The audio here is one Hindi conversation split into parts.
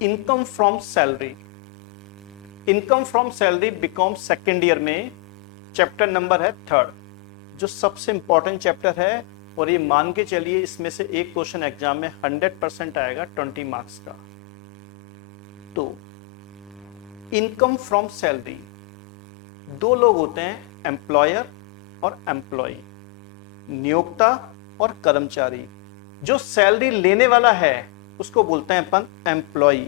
Income from salary. Income from salary BCom second year में चैप्टर नंबर है 3rd, जो सबसे इंपॉर्टेंट चैप्टर है। और ये मान के चलिए इसमें से एक क्वेश्चन एग्जाम में 100% आएगा 20 मार्क्स का। तो इनकम फ्रॉम सैलरी, दो लोग होते हैं, एम्प्लॉयर और एम्प्लॉय, नियोक्ता और कर्मचारी। जो सैलरी लेने वाला है उसको बोलते हैं अपन एम्प्लॉय,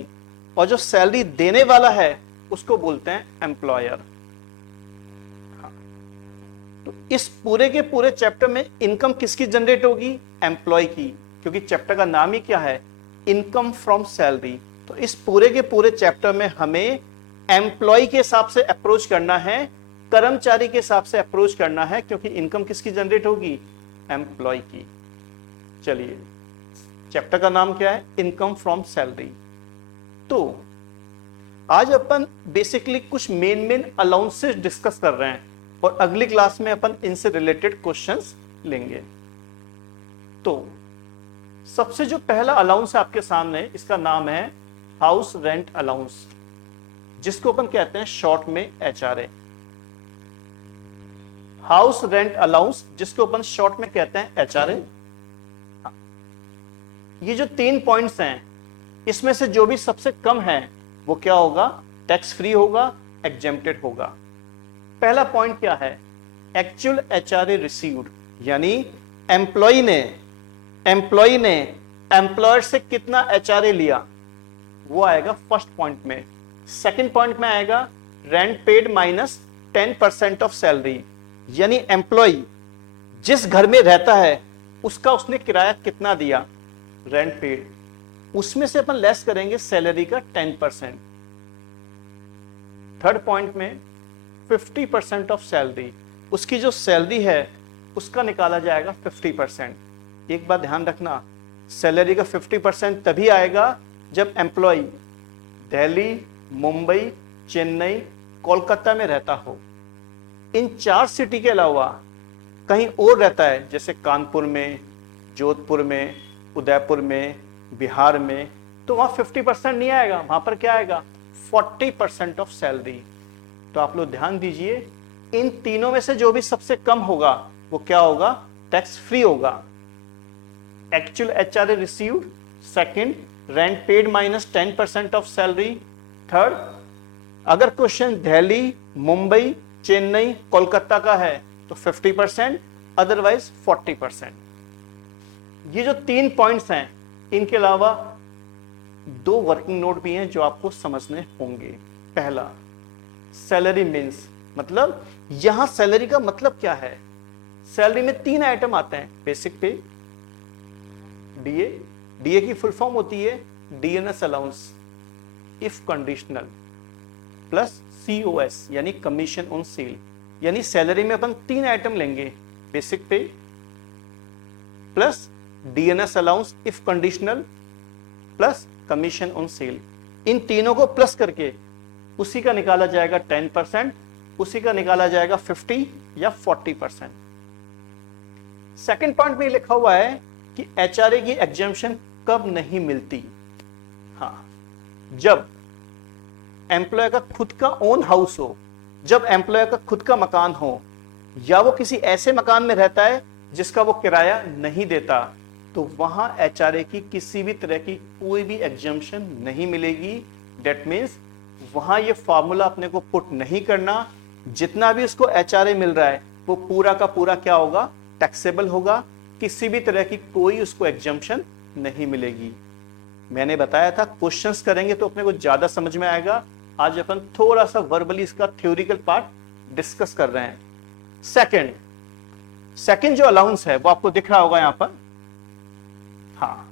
और जो सैलरी देने वाला है उसको बोलते हैं एम्प्लॉयर। तो इस पूरे के पूरे चैप्टर में इनकम किसकी जनरेट होगी? एम्प्लॉय की, क्योंकि चैप्टर का नाम ही क्या है? Income from salary. तो इस पूरे के पूरे चैप्टर में हमें एम्प्लॉय के हिसाब से अप्रोच करना है, कर्मचारी के हिसाब से अप्रोच करना है, क्योंकि इनकम किसकी जनरेट होगी? एम्प्लॉय की। चलिए, चैप्टर का नाम क्या है? Income from salary. तो आज अपन बेसिकली कुछ मेन अलाउंसेस डिस्कस कर रहे हैं, और अगली क्लास में अपन इनसे रिलेटेड क्वेश्चंस लेंगे। तो सबसे जो पहला अलाउंस है आपके सामने, इसका नाम है हाउस रेंट अलाउंस, जिसको अपन कहते हैं शॉर्ट में HRA। हाउस रेंट अलाउंस, जिसको अपन शॉर्ट में कहते हैं HRA। ये जो 3 पॉइंट्स हैं, इसमें से जो भी सबसे कम है वो क्या होगा? टैक्स फ्री होगा, एग्जेम्प्टेड होगा। पहला पॉइंट क्या है? एक्चुअल HRA रिसीव्ड, यानी एम्प्लॉय ने एम्प्लॉयर से कितना HRA लिया, वो आएगा फर्स्ट पॉइंट में। सेकंड पॉइंट में आएगा rent paid minus 10% of salary, यानी एम्प्लॉय जिस घर में रहता है उसका उसने किराया कितना दिया, रेंट पेड, उसमें से अपन लेस करेंगे सैलरी का 10%। थर्ड पॉइंट में 50% ऑफ सैलरी, उसकी जो सैलरी है उसका निकाला जाएगा 50%। एक बात ध्यान रखना, सैलरी का 50% तभी आएगा जब एम्प्लॉय दिल्ली, मुंबई, चेन्नई, कोलकाता में रहता हो। इन 4 सिटी के अलावा कहीं और रहता है, जैसे कानपुर में, जोधपुर में, उदयपुर में, बिहार में, तो वहां 50% नहीं आएगा, वहां पर क्या आएगा? 40% ऑफ सैलरी। तो आप लोग ध्यान दीजिए, इन तीनों में से जो भी सबसे कम होगा वो क्या होगा? टैक्स फ्री होगा। Actual HRA received, second rent paid minus 10% of salary, third अगर क्वेश्चन दिल्ली, मुंबई, चेन्नई, कोलकाता का है तो 50%, अदरवाइज 40%। ये जो 3 पॉइंट्स हैं, इनके अलावा 2 वर्किंग नोट भी हैं जो आपको समझने होंगे। पहला, सैलरी मीन्स, मतलब यहां सैलरी का मतलब क्या है? सैलरी में 3 आइटम आते हैं, बेसिक पे, डीए की फुल फॉर्म होती है DNS allowance, if conditional, plus COS यानी कमीशन ऑन सेल। यानी सैलरी में अपन 3 आइटम लेंगे, basic pay plus DNS allowance if conditional plus commission on sale. इन तीनों को प्लस करके उसी का निकाला जाएगा 10%, उसी का निकाला जाएगा 50 या 40%। सेकंड पॉइंट में लिखा हुआ है कि HRA की एग्जेम्पशन कब नहीं मिलती। हाँ, जब एम्प्लॉय का खुद का ओन हाउस हो, जब एम्प्लॉय का खुद का मकान हो, या वो किसी ऐसे मकान में रहता है जिसका वो किराया नहीं देता, तो वहां HRA की किसी भी तरह की कोई भी एग्जेम्पशन नहीं मिलेगी। डेट मीन्स वहां ये फॉर्मूला अपने को पुट नहीं करना, जितना भी उसको HRA मिल रहा है वो पूरा का पूरा क्या होगा? टैक्सेबल होगा, किसी भी तरह की कोई उसको एग्जेम्पशन नहीं मिलेगी। मैंने बताया था क्वेश्चंस करेंगे तो अपने को ज्यादा समझ में आएगा। आज अपन थोड़ा सा वर्बली इसका थ्योरिकल पार्ट डिस्कस कर रहे हैं। सेकंड जो अलाउंस है वो आपको दिख रहा होगा यहां पर। हाँ,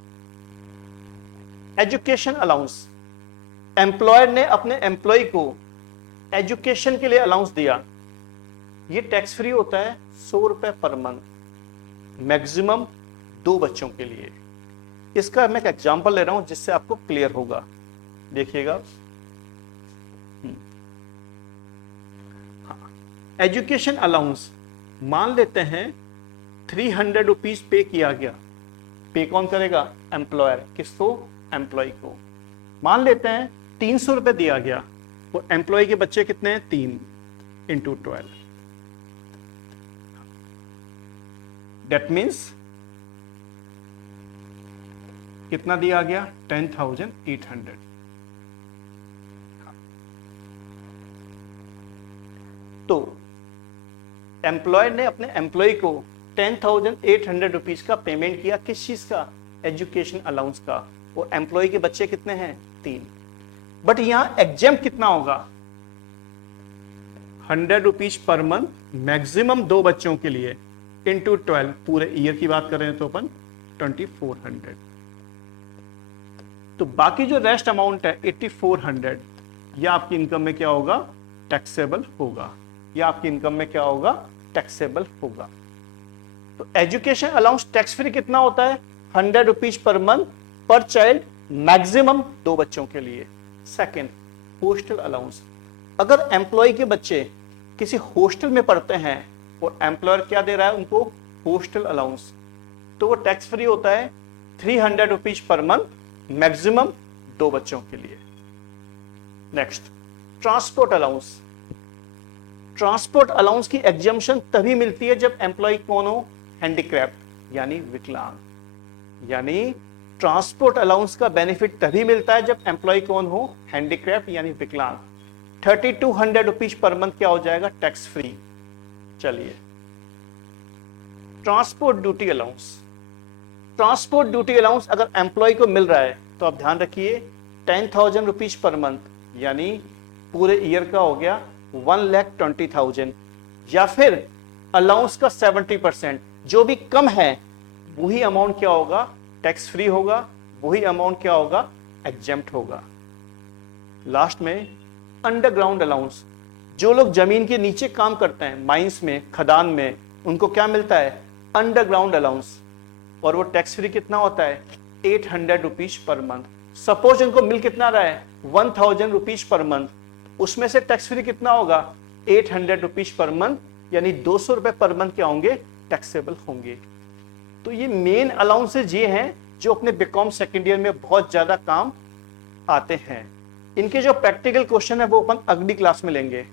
एजुकेशन अलाउंस, एम्प्लॉयर ने अपने एम्प्लॉय को एजुकेशन के लिए अलाउंस दिया। ये टैक्स फ्री होता है, 100 रुपए पर मंथ, मैक्सिमम 2 बच्चों के लिए। इसका मैं एक एग्जांपल ले रहा हूं जिससे आपको क्लियर होगा, देखिएगा। एजुकेशन अलाउंस, मान लेते हैं 300 रुपीज पे किया गया। पे कौन करेगा? एम्प्लॉयर। किसको? एम्प्लॉय को। मान लेते हैं 300 रुपए दिया गया, वो एम्प्लॉय के बच्चे कितने हैं, 3 इंटू 12, दैट मीन्स कितना दिया गया, 10,800। तो एम्प्लॉय ने अपने एम्प्लॉय को 10,800 रुपीज का पेमेंट किया, किस चीज का, एजुकेशन अलाउंस का। वो एम्प्लॉय के बच्चे कितने हैं, 3। बट यहां एग्जेम्प्ट कितना होगा, 100 रुपीज पर मंथ, मैक्सिमम 2 बच्चों के लिए, इंटू 12, पूरे ईयर की बात कर रहे हैं तो अपन 2400। तो बाकी जो रेस्ट अमाउंट है 8400, यह आपकी इनकम में क्या होगा, टैक्सेबल होगा। यह आपकी इनकम में क्या होगा, टैक्सेबल होगा। तो एजुकेशन अलाउंस टैक्स फ्री कितना होता है, 100 रुपीज पर मंथ पर चाइल्ड, मैक्सिमम 2 बच्चों के लिए। Second, hostel allowance. अगर एम्प्लॉय के बच्चे किसी हॉस्टल में पढ़ते हैं और एम्प्लॉयर क्या दे रहा है उनको, हॉस्टल अलाउंस, तो वो टैक्स फ्री होता है 300 रुपीज पर मंथ, मैक्सिमम 2 बच्चों के लिए। Next, transport allowance. Transport allowance की एग्जम्पशन तभी मिलती है जब एम्प्लॉय कौन हो, हैंडीक्रैफ्ट यानी विकलांग। यानी ट्रांसपोर्ट अलाउंस का बेनिफिट तभी मिलता है जब एम्प्लॉय कौन हो, हैंडीक्रैफ्ट यानी विकलांग। 3200 रुपीज पर मंथ क्या हो जाएगा, टैक्स फ्री। चलिए, transport duty allowance. Transport duty allowance अगर एम्प्लॉय को मिल रहा है तो आप ध्यान रखिए 10,000 रुपीज पर मंथ, यानी पूरे ईयर का हो गया 1,20,000, या फिर अलाउंस का 70%, जो भी कम है वही अमाउंट क्या होगा, टैक्स फ्री होगा, वही अमाउंट क्या होगा, एग्जेम्प्ट होगा। लास्ट में अंडरग्राउंड अलाउंस। जो लोग जमीन के नीचे काम करते हैं, माइंस में, खदान में, उनको क्या मिलता है, अंडरग्राउंड अलाउंस, और वो टैक्स फ्री कितना होता है, 800 रुपीज पर मंथ। सपोज इनको मिल कितना रहा है, 1,000 रुपीज पर मंथ, उसमें से टैक्स फ्री कितना होगा, 800 रुपीज पर मंथ, यानी 200 रुपए पर मंथ क्या होंगे, टैक्सेबल होंगे। तो ये मेन अलाउंसेज ये हैं जो अपने बीकॉम सेकेंड ईयर में बहुत ज्यादा काम आते हैं। इनके जो प्रैक्टिकल क्वेश्चन है वो अपन अगली क्लास में लेंगे।